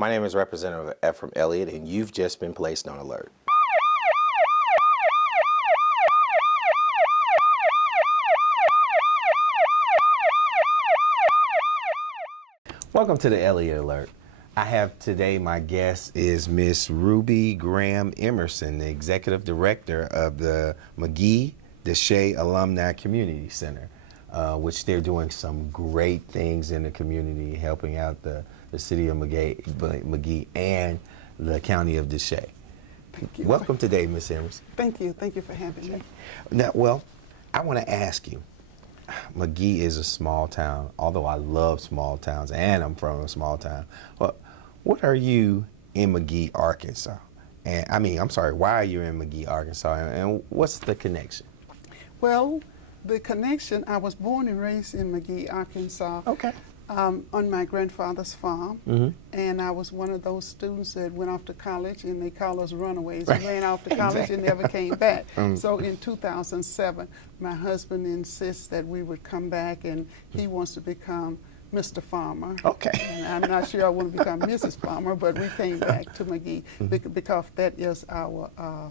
My name is Representative F from Elliott, and you've just been placed on alert. Welcome to the Elliott Alert. I have today, my guest is Miss Rubye Graham-Emerson, the Executive Director of the Mcgee, Desha Alumni Community Center, which they're doing some great things in the community, helping out the city of Mcgee and the county of Desha. Thank you. Welcome today, Ms. Emerson. Thank you. Thank you for having me. Now, well, I want to ask you, Mcgee is a small town, although I love small towns and I'm from a small town. Well, what are you in Mcgee, Arkansas? And why are you in Mcgee, Arkansas, and what's the connection? Well, the connection, I was born and raised in Mcgee, Arkansas. Okay. On my grandfather's farm, Mm-hmm. and I was one of those students that went off to college, and they call us runaways. We ran off to college and never came back. So in 2007, my husband insists that we would come back, and he wants to become Mr. Farmer. Okay. And I'm not sure I want to become Mrs. Farmer, but we came back to Mcgee because that is our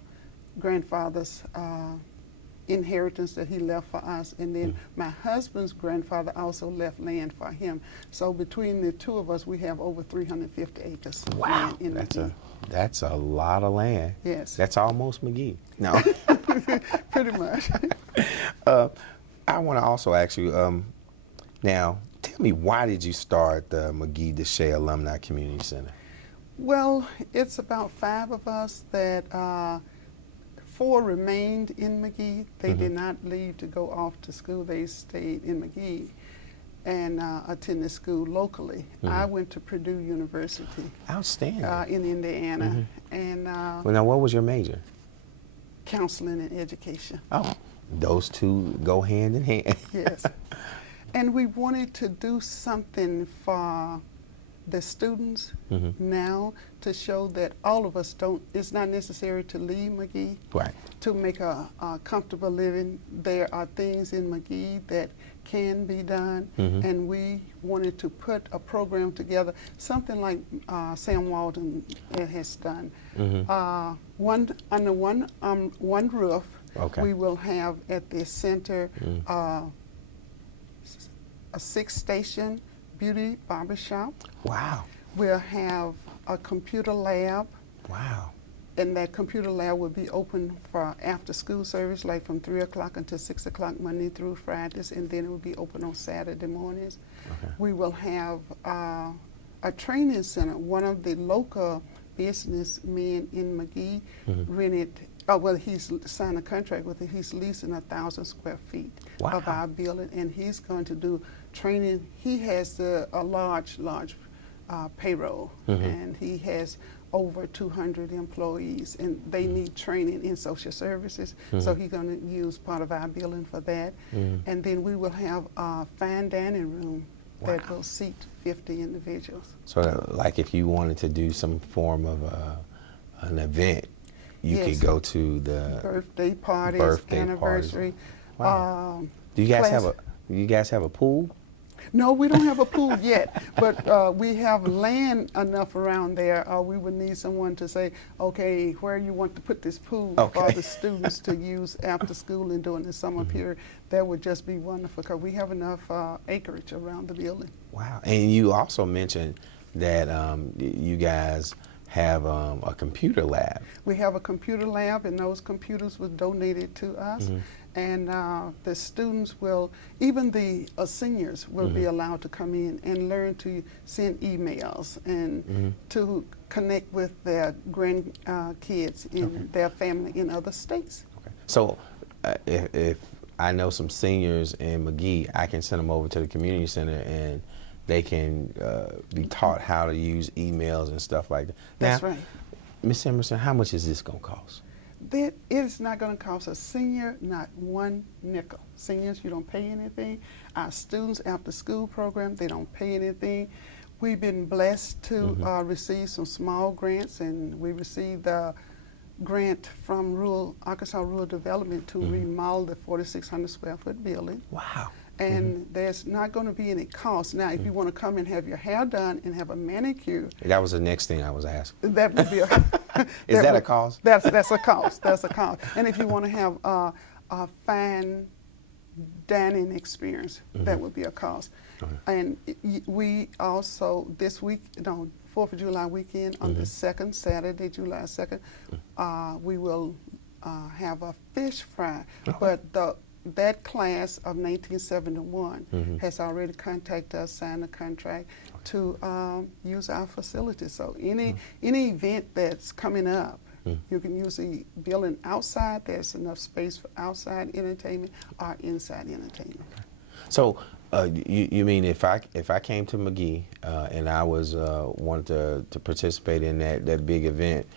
grandfather's inheritance that he left for us, and then my husband's grandfather also left land for him. So between the two of us, we have over 350 acres. Wow, in Mcgee. that's a lot of land. Yes. That's almost Mcgee. No. Pretty much. I want to also ask you, now, tell me, why did you start the Mcgee Desha Alumni Community Center? Well, it's about 5 of us that 4 remained in Mcgee. They did not leave to go off to school. They stayed in Mcgee and attended school locally. I went to Purdue University. Outstanding. In Indiana. And Well, now, what was your major? counseling and education. Oh, those two go hand in hand. Yes. And we wanted to do something for the students now to show that all of us it's not necessary to leave Mcgee Right. to make a comfortable living. There are things in Mcgee that can be done, and we wanted to put a program together, something like Sam Walton has done. Under one roof, Okay. we will have at the center a 6-station beauty barbershop. Wow. We'll have a computer lab, Wow. and that computer lab will be open for after-school service, like from 3 o'clock until 6 o'clock Monday through Fridays, and then it will be open on Saturday mornings. Okay. We will have a training center. One of the local businessmen in Mcgee rented. He's signed a contract with it. He's leasing 1,000 square feet of our building, and he's going to do training. He has a large payroll, and he has over 200 employees, and they need training in social services. So he's going to use part of our building for that. And then we will have a fine dining room that will seat 50 individuals. So, like, if you wanted to do some form of an event, you could go to the birthday parties, anniversary. Wow. Do you guys have a pool? No, we don't have a pool yet, but we have land enough around there. We would need someone to say, okay, where you want to put this pool for the students to use after school and during the summer period. That would just be wonderful because we have enough acreage around the building. Wow. And you also mentioned that you guys have a computer lab. We have a computer lab, and those computers were donated to us. And the students will, even the seniors will be allowed to come in and learn to send emails and to connect with their grandkids in their family in other states. Okay. So if I know some seniors in Mcgee, I can send them over to the community center and they can be taught how to use emails and stuff like that. That's now, right. Ms. Emerson, how much is this going to cost? That it's not going to cost a senior not one nickel. Seniors, you don't pay anything. Our students after school program, they don't pay anything. We've been blessed to receive some small grants, and we received a grant from Arkansas Rural Development to remodel the 4,600 square foot building. Wow. and there's not going to be any cost. Now, if you want to come and have your hair done and have a manicure, That was the next thing I was asking. that would be a Is that a cost? That's a cost. That's a cost. And if you want to have a fine dining experience, that would be a cost. And we also this week, 4th of July weekend on the second Saturday, July 2nd, we will have a fish fry. But that class of 1971 has already contacted us, signed a contract to use our facilities. So any event that's coming up, you can use the building outside. There's enough space for outside entertainment or inside entertainment. So you mean if I came to Mcgee and I was wanted to participate in that big event,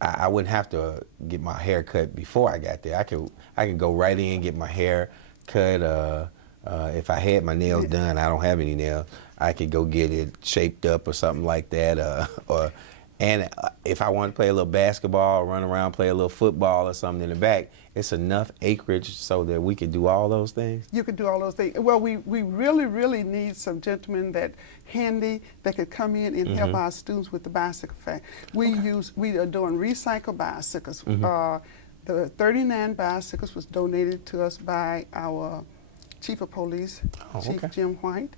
I wouldn't have to get my hair cut before I got there. I could go right in, get my hair cut. If I had my nails done, I don't have any nails. I could go get it shaped up or something like that. And if I want to play a little basketball, run around, play a little football or something in the back, it's enough acreage so that we could do all those things? You could do all those things. Well, we really, really need some gentlemen that could come in and help our students with the bicycle fact. We are doing recycled bicycles. The 39 bicycles was donated to us by our Chief of Police, Chief Jim White.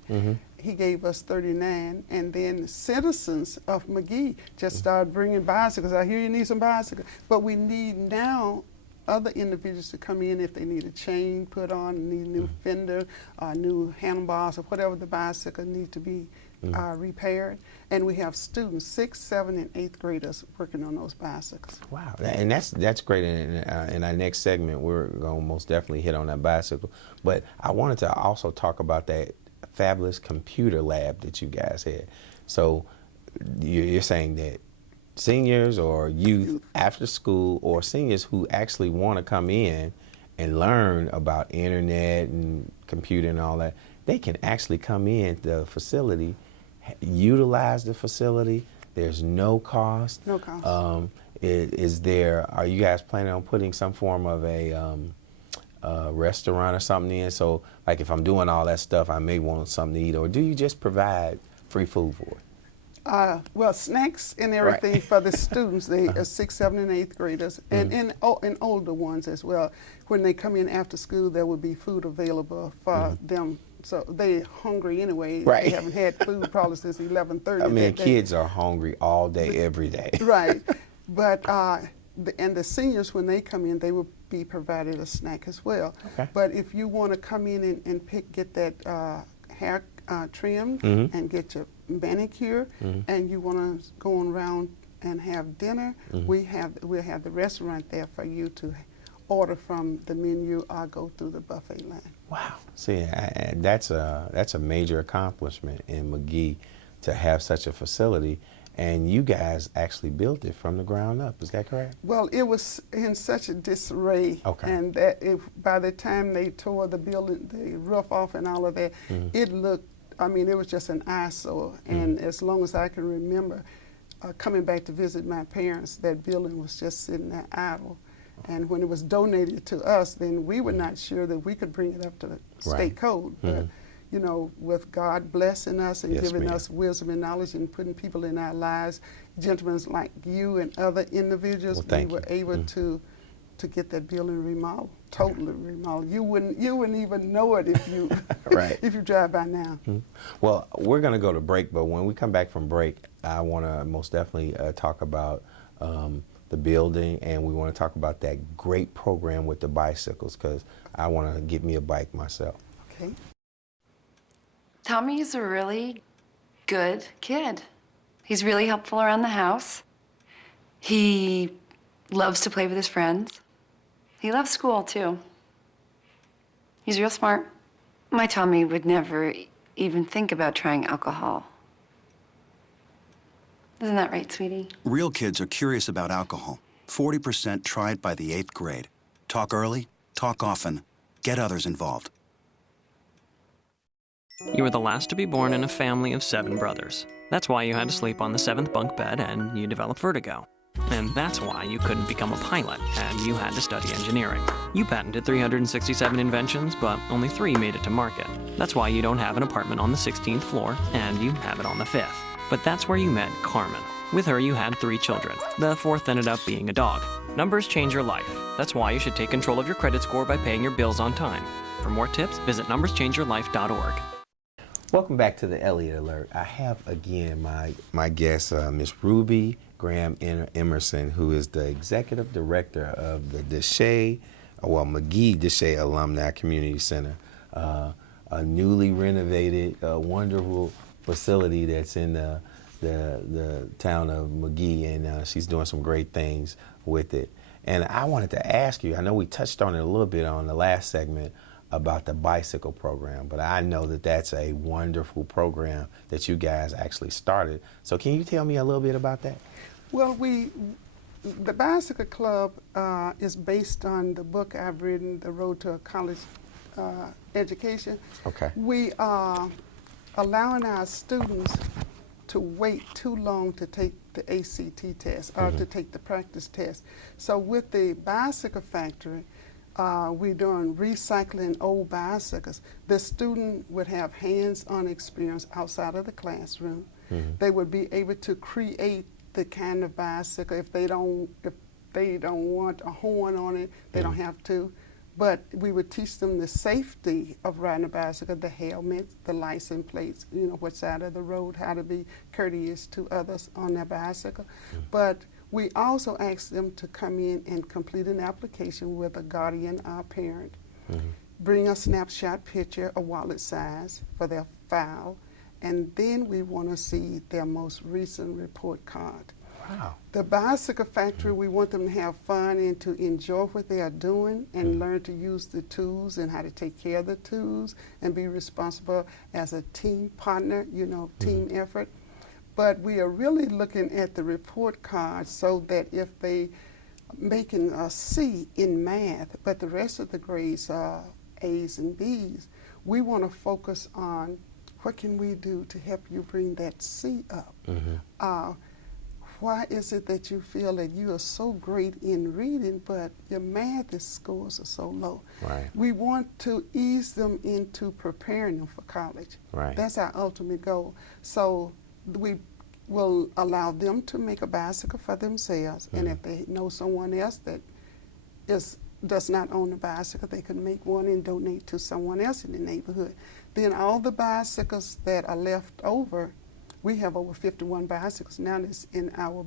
He gave us 39, and then citizens of Mcgee just started bringing bicycles. I hear you need some bicycles, but we need now other individuals to come in if they need a chain put on, need a new fender, new handlebars, or whatever the bicycle needs to be repaired. And we have students, 6th, 7th, and 8th graders working on those bicycles. Wow, and that's great. In our next segment, we're going to most definitely hit on that bicycle. But I wanted to also talk about that fabulous computer lab that you guys had. So you're saying that seniors or youth after school, or seniors who actually want to come in and learn about internet and computer and all that, they can actually come in the facility, utilize the facility. There's no cost. No cost. Are you guys planning on putting some form of a restaurant or something in? So like if I'm doing all that stuff, I may want something to eat, or do you just provide free food for it? Well, snacks and everything for the students, they are 6th, 7th, and 8th graders, and older ones as well. When they come in after school, there will be food available for them. So they're hungry anyway. Right. They haven't had food probably since 11:30. I mean, kids are hungry all day, every day. Right. But the seniors, when they come in, they will be provided a snack as well. Okay. But if you want to come in and get that hair trimmed and get your manicure, and you want to go around and have dinner, we'll have the restaurant there for you to order from the menu or go through the buffet line. Wow. See, that's a major accomplishment in Mcgee to have such a facility. And you guys actually built it from the ground up. Is that correct? Well, it was in such a disarray, and by the time they tore the building, the roof off and all of that, it looked, I mean, it was just an eyesore. And as long as I can remember coming back to visit my parents, that building was just sitting there idle. And when it was donated to us, then we were not sure that we could bring it up to the state code. But you know, with God blessing us and giving us wisdom and knowledge and putting people in our lives, gentlemen like you and other individuals, we were able to get that building remodeled, totally remodeled. You wouldn't even know it if you if you drive by now. Well, we're going to go to break, but when we come back from break, I want to most definitely talk about the building, and we want to talk about that great program with the bicycles, because I want to get me a bike myself. Okay. Tommy's a really good kid. He's really helpful around the house. He loves to play with his friends. He loves school, too. He's real smart. My Tommy would never even think about trying alcohol. Isn't that right, sweetie? Real kids are curious about alcohol. 40% tried by the 8th grade. Talk early, talk often, get others involved. You were the last to be born in a family of 7 brothers. That's why you had to sleep on the 7th bunk bed and you developed vertigo. And that's why you couldn't become a pilot, and you had to study engineering. You patented 367 inventions, but only 3 made it to market. That's why you don't have an apartment on the 16th floor, and you have it on the 5th. But that's where you met Carmen. With her, you had 3 children. The 4th ended up being a dog. Numbers change your life. That's why you should take control of your credit score by paying your bills on time. For more tips, visit numberschangeyourlife.org. Welcome back to the Elliott Alert. I have again my guest, Ms. Rubye Graham-Emerson, who is the executive director of the Mcgee Desha Alumni Community Center, a newly renovated, wonderful facility that's in the town of Mcgee, and she's doing some great things with it. And I wanted to ask you, I know we touched on it a little bit on the last segment about the bicycle program, but I know that that's a wonderful program that you guys actually started. So can you tell me a little bit about that? Well, the Bicycle Club is based on the book I've written, The Road to a College Education. Okay. We are allowing our students to wait too long to take the ACT test or to take the practice test. So with the Bicycle Factory, we're doing recycling old bicycles. The student would have hands-on experience outside of the classroom. They would be able to create the kind of bicycle. If they don't want a horn on it, they don't have to. But we would teach them the safety of riding a bicycle, the helmets, the license plates, you know, what side of the road, how to be courteous to others on their bicycle. But we also ask them to come in and complete an application with a guardian or parent. Bring a snapshot picture, a wallet size for their file, and then we want to see their most recent report card. Wow. The Bicycle Factory, we want them to have fun and to enjoy what they are doing and learn to use the tools and how to take care of the tools and be responsible as a team partner, you know, team effort. But we are really looking at the report card so that if they making a C in math, but the rest of the grades are A's and B's, we want to focus on what can we do to help you bring that C up. Why is it that you feel that you are so great in reading, but your math scores are so low? Right. We want to ease them into preparing them for college. Right. That's our ultimate goal. So we will allow them to make a bicycle for themselves, and if they know someone else that does not own a bicycle, they can make one and donate to someone else in the neighborhood. Then all the bicycles that are left over, we have over 51 bicycles now that's in our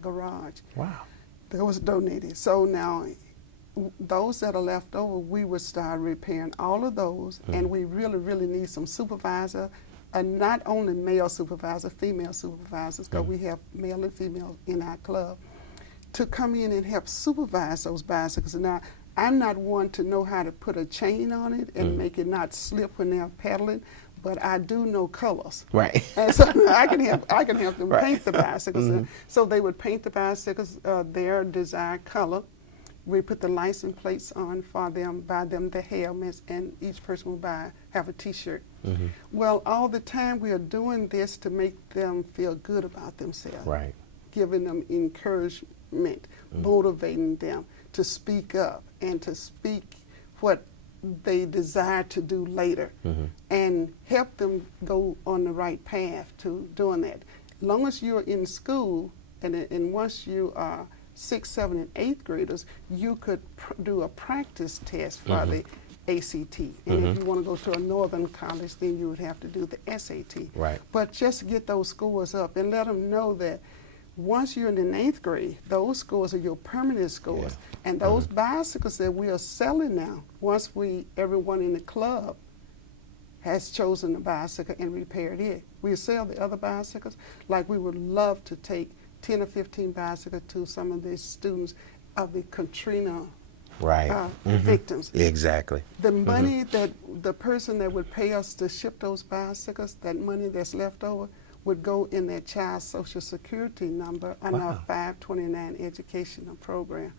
garage. Wow. That was donated. So now those that are left over, we would start repairing all of those, and we really, really need some supervisor, not only male supervisor, female supervisors, because we have male and female in our club, to come in and help supervise those bicycles. Now, I'm not one to know how to put a chain on it and make it not slip when they're pedaling, but I do know colors. Right. And so I can help them paint the bicycles. So they would paint the bicycles their desired color. We put the license plates on for them, buy them the helmets, and each person will have a T-shirt. Well, all the time we are doing this to make them feel good about themselves. Right. Giving them encouragement, motivating them to speak up and to speak what they desire to do later, and help them go on the right path to doing that. As long as you're in school, and once you are 6th, 7th, and 8th graders, you could do a practice test for the ACT. And if you want to go to a northern college, then you would have to do the SAT. Right. But just get those scores up and let them know that once you're in the 9th grade, those scores are your permanent scores. And those bicycles that we are selling now, once everyone in the club has chosen a bicycle and repaired it, we sell the other bicycles. Like we would love to take 10 or 15 bicycles to some of the students of the Katrina victims. Exactly. The money that the person that would pay us to ship those bicycles, that money that's left over, would go in their child's social security number on our 529 educational program.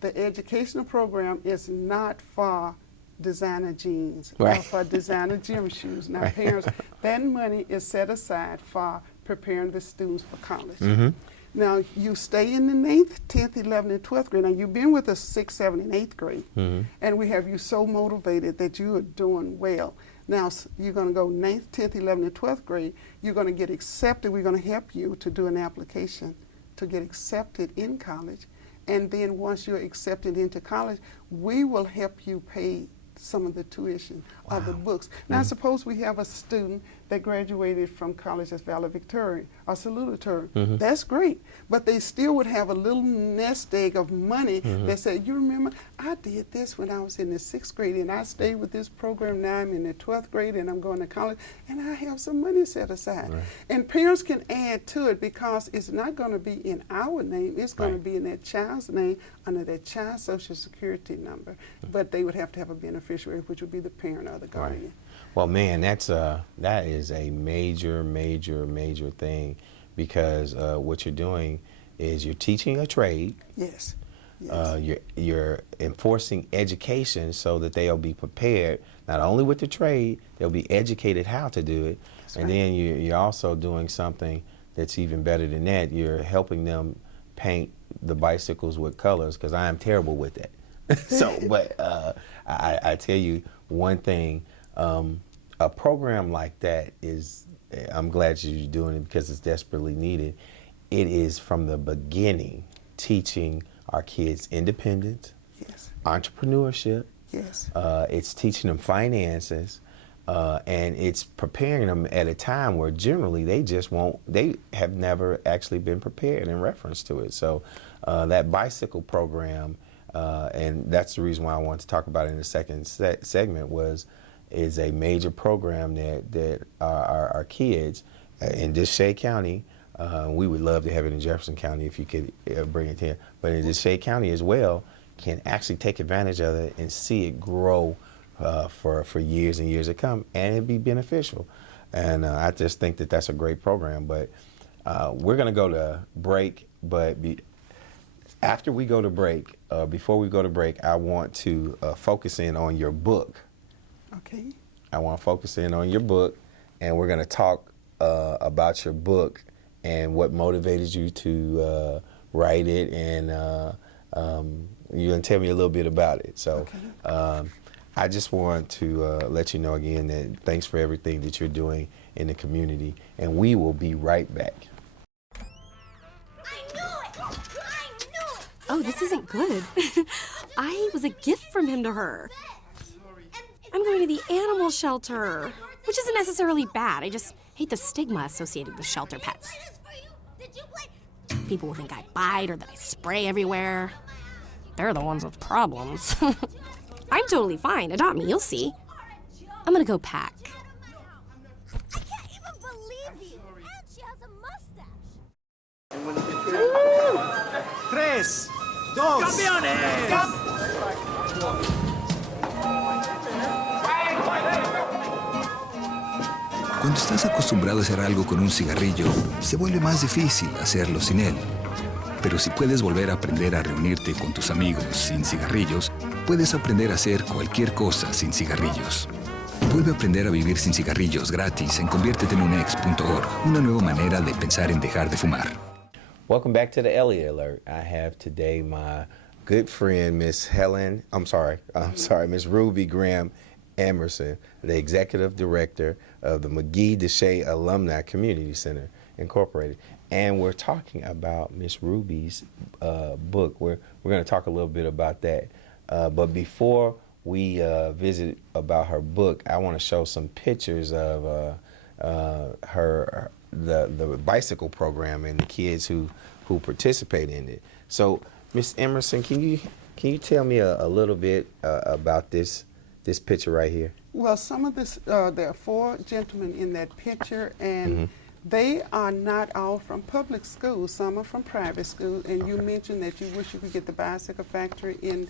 The educational program is not for designer jeans or for designer gym shoes. Now parents, that money is set aside for preparing the students for college. Now, you stay in the 9th, 10th, 11th, and 12th grade. Now, you've been with us 6th, 7th, and 8th grade, and we have you so motivated that you are doing well. Now, you're going to go 9th, 10th, 11th, and 12th grade. You're going to get accepted. We're going to help you to do an application to get accepted in college. And then once you're accepted into college, we will help you pay some of the tuition of the books. Now, suppose we have a student that graduated from college as valedictorian or salutatorian. That's great, but they still would have a little nest egg of money that said, you remember, I did this when I was in the 6th grade, and I stayed with this program. Now I'm in the 12th grade, and I'm going to college, and I have some money set aside. And parents can add to it, because it's not going to be in our name. It's going to be in that child's name under that child's Social Security number. But they would have to have a beneficiary, which would be the parent or the guardian. Well, man, that is a major, major, major thing, because what you're doing is you're teaching a trade. Yes. You're enforcing education so that they'll be prepared not only with the trade, they'll be educated how to do it. That's and then you're also doing something that's even better than that. You're helping them paint the bicycles with colors, because I am terrible with that. So, but I tell you one thing. A program like that is, I'm glad you're doing it, because it's desperately needed. It is from the beginning teaching our kids independence, entrepreneurship. It's teaching them finances, and it's preparing them at a time where generally they have never actually been prepared in reference to it. So that bicycle program, and that's the reason why I wanted to talk about it in the second segment, is a major program that our kids in Desha County, we would love to have it in Jefferson County if you could bring it here, but in Desha County as well, can actually take advantage of it and see it grow for years and years to come, and it'd be beneficial. And I just think that that's a great program. But we're going to go to break, but after we go to break, before we go to break, I want to focus in on your book. Okay. I want to focus in on your book, and we're going to talk about your book and what motivated you to write it, and you're going to tell me a little bit about it. So I just want to let you know again that thanks for everything that you're doing in the community, and we will be right back. Oh, this isn't good. I was a gift from him to her. I'm going to the animal shelter, which isn't necessarily bad. I just hate the stigma associated with shelter pets. People will think I bite or that I spray everywhere. They're the ones with problems. I'm totally fine. Adopt me, you'll see. I'm gonna go pack. I can't even believe you! And she has a mustache! 3, 2, ¡Campeones! Cuando estás acostumbrado a hacer algo con un cigarrillo, se vuelve más difícil hacerlo sin él. Pero si puedes volver a aprender a reunirte con tus amigos sin cigarrillos, puedes aprender a hacer cualquier cosa sin cigarrillos. Vuelve a aprender a vivir sin cigarrillos gratis en convierteteenunex.org, una nueva manera de pensar en dejar de fumar. Welcome back to the ELLIOTT Alert. I have today my good friend, Miss Rubye Graham-Emerson, the Executive Director of the Mcgee Desha Alumni Community Center, Incorporated. And we're talking about Miss Rubye's book. We're going to talk a little bit about that. But before we visit about her book, I want to show some pictures of the bicycle program and the kids who participate in it. So, Miss Emerson, can you tell me a little bit about this picture right here? Well, some of this, there are 4 gentlemen in that picture, and they are not all from public schools. Some are from private schools, and you mentioned that you wish you could get the bicycle factory in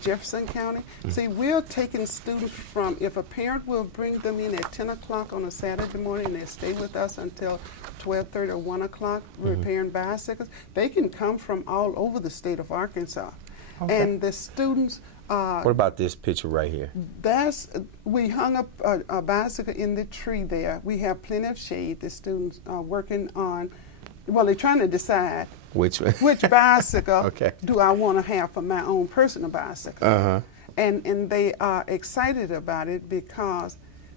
Jefferson County. See, we're taking students from, if a parent will bring them in at 10 o'clock on a Saturday morning, and they stay with us until 12:30 or 1 o'clock repairing bicycles, they can come from all over the state of Arkansas. Okay. And the students... what about this picture right here? We hung up a bicycle in the tree there. We have plenty of shade. The students are working on well, they're trying to decide Which bicycle Okay. do I want to have for my own personal bicycle. Uh-huh. And they are excited about it because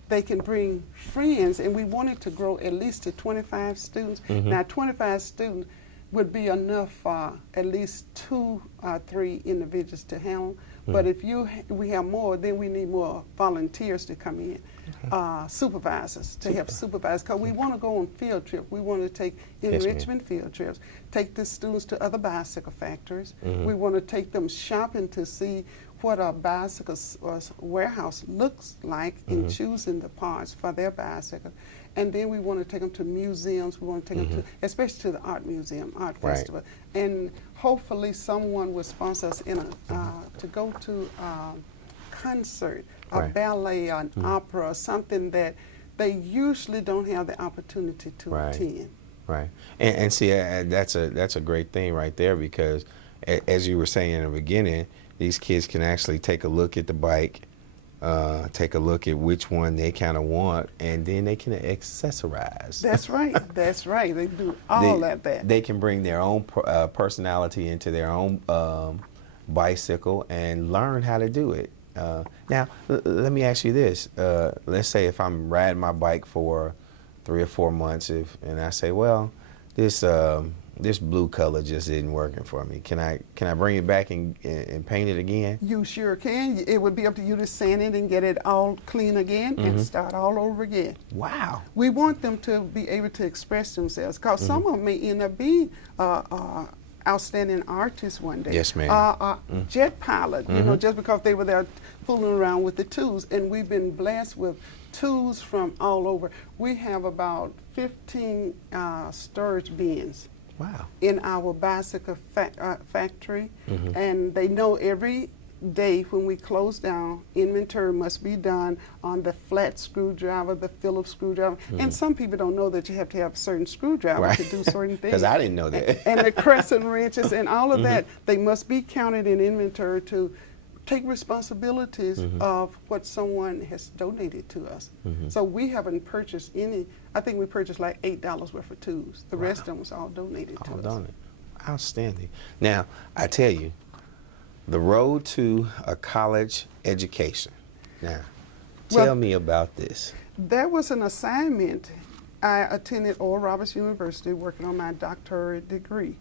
they can bring friends, and we wanted to grow at least to 25 students. Now, 25 students would be enough for at least 2 or 3 individuals to handle. But if we have more, then we need more volunteers to come in, supervisors, to help supervise, because we want to go on field trip. We want to take enrichment field trips, take the students to other bicycle factories. We want to take them shopping to see what a bicycle warehouse looks like in choosing the parts for their bicycle. And then we want to take them to museums. We want to take them to, especially to the art museum, art festival. And hopefully someone will sponsor us in to go to a concert, a ballet, an opera, something that they usually don't have the opportunity to attend. Right. And see, that's a great thing right there, because as you were saying in the beginning, these kids can actually take a look at the bike, take a look at which one they kind of want, and then they can accessorize. That's right. That's right. They do all that. They can bring their own personality into their own bicycle and learn how to do it. Now, let me ask you this. Let's say if I'm riding my bike for 3 or 4 months, and I say, well, this blue color just isn't working for me. Can I bring it back and paint it again? You sure can. It would be up to you to sand it and get it all clean again and start all over again. Wow. We want them to be able to express themselves, because some of them may end up being outstanding artists one day. Yes, ma'am. Jet pilot, you know, just because they were there fooling around with the tools. And we've been blessed with tools from all over. We have about 15 storage bins. Wow. In our bicycle factory, and they know every day when we close down, inventory must be done on the flat screwdriver, the Phillips screwdriver, and some people don't know that you have to have a certain screwdriver to do certain things. Because I didn't know that. And the crescent wrenches and all of that, they must be counted in inventory to take responsibilities of what someone has donated to us. So we haven't purchased any. I think we purchased like $8 worth of tools. The rest of them was all donated to us. Outstanding. Now, I tell you, the road to a college education. Now, tell me about this. There was an assignment. I attended Oral Roberts University working on my doctorate degree.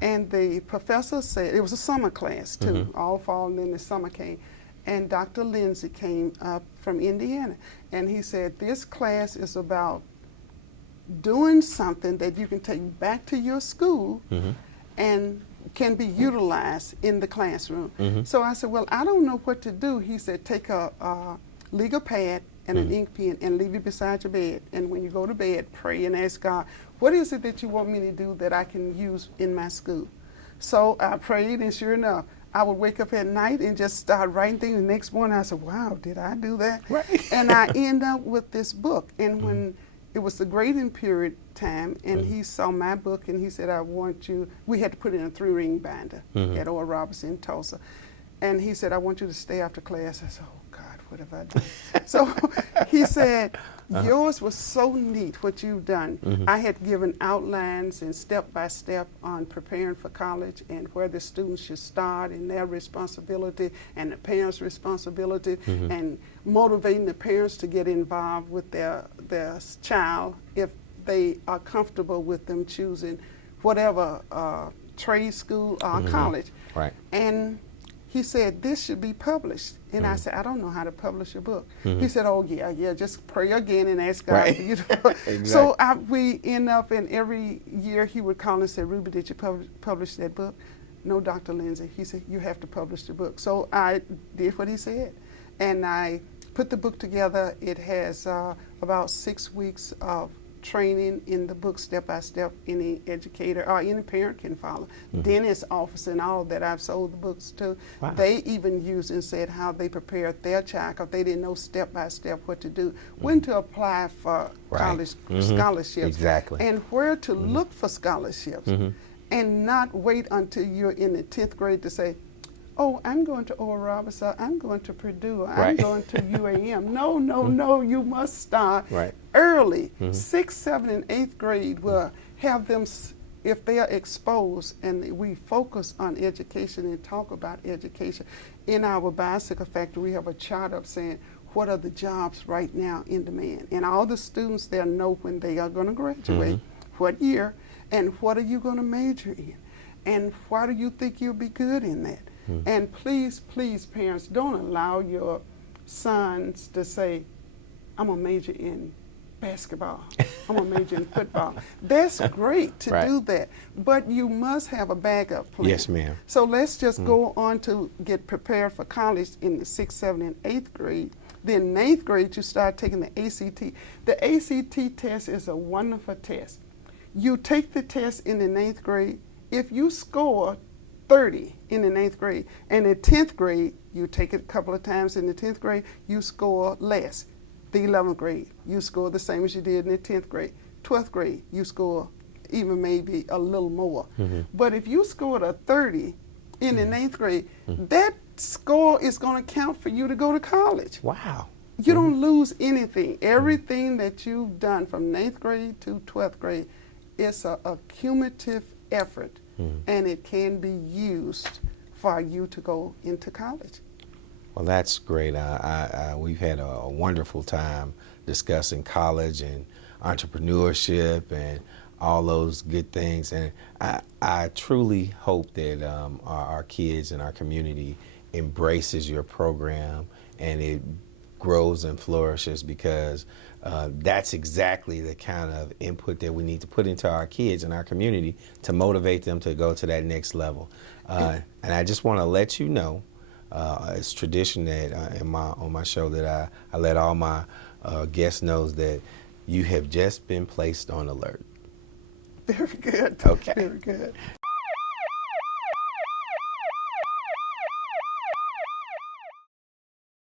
And the professor said, it was a summer class too, all fall and then the summer came. And Dr. Lindsay came up from Indiana, and he said, this class is about doing something that you can take back to your school and can be utilized in the classroom. So I said, well, I don't know what to do. He said, take a legal pad and an ink pen and leave it beside your bed. And when you go to bed, pray and ask God, what is it that you want me to do that I can use in my school? So I prayed, and sure enough, I would wake up at night and just start writing things. The next morning I said, wow, did I do that? And I end up with this book. And when it was the grading period time, and he saw my book, and he said, I want you, we had to put it in a 3-ring binder at Oral Roberts in Tulsa. And he said, I want you to stay after class. I said, oh God, what have I done? So he said, yours was so neat, what you've done. I had given outlines and step-by-step on preparing for college and where the students should start and their responsibility and the parents' responsibility and motivating the parents to get involved with their child if they are comfortable with them choosing whatever trade school or college. And he said, this should be published. And I said, I don't know how to publish a book. He said, oh, yeah, just pray again and ask God for you to. So we end up, and every year he would call and say, Rubye, did you publish that book? No, Dr. Lindsay. He said, you have to publish the book. So I did what he said. And I put the book together. It has about 6 weeks of training in the book, step by step. Any educator or any parent can follow. Dentist office and all that I've sold the books to. They even used and said how they prepared their child, because they didn't know step by step what to do, when to apply for college scholarships, and where to look for scholarships, and not wait until you're in the 10th grade to say, oh, I'm going to Oral Roberts, or I'm going to Purdue, or I'm going to UAM. No, you must start early. 6th, 7th, and 8th grade will have them, if they are exposed and we focus on education and talk about education. In our bicycle factory, we have a chart up saying, what are the jobs right now in demand? And all the students there know when they are going to graduate, what year, and what are you going to major in? And why do you think you'll be good in that? And please, please, parents, don't allow your sons to say, I'm going to major in basketball. I'm going to major in football. That's great to do that, but you must have a backup plan. Yes, ma'am. So let's just go on to get prepared for college in the 6th, 7th, and 8th grade. Then 9th grade, you start taking the ACT. The ACT test is a wonderful test. You take the test in the 9th grade. If you score 30 in the 9th grade, and in 10th grade, you take it a couple of times in the 10th grade, you score less. The 11th grade, you score the same as you did in the 10th grade. 12th grade, you score even maybe a little more. But if you scored a 30 in the 9th grade, that score is going to count for you to go to college. Wow. You don't lose anything. Everything that you've done from 9th grade to 12th grade is a cumulative effort, and it can be used for you to go into college. Well, that's great. We've had a wonderful time discussing college and entrepreneurship and all those good things. And I truly hope that our kids and our community embraces your program and it grows and flourishes, because that's exactly the kind of input that we need to put into our kids and our community to motivate them to go to that next level. And I just want to let you know, it's tradition that on my show that I let all my guests know that you have just been placed on alert. Very good. Okay. Very good.